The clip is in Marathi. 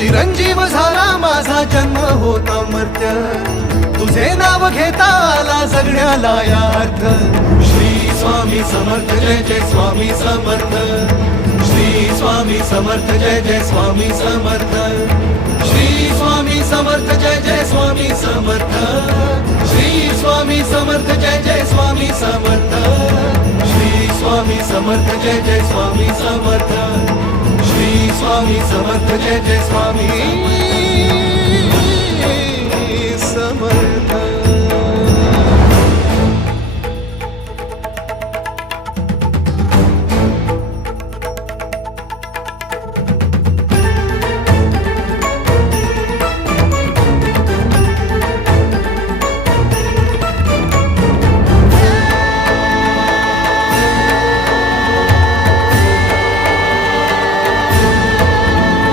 चिरंजीव झाला माझा जन्म होता मर्त्य, तुझे नाव घेता आला जगण्याला या अर्थ. श्री स्वामी समर्थ जय जय स्वामी समर्थ, श्री स्वामी समर्थ जय जय स्वामी समर्थ, श्री स्वामी समर्थ जय जय स्वामी समर्थ, श्री स्वामी समर्थ जय जय स्वामी समर्थ, श्री स्वामी समर्थ जय जय स्वामी समर्थ, श्री स्वामी समर्थ जय जय स्वामी.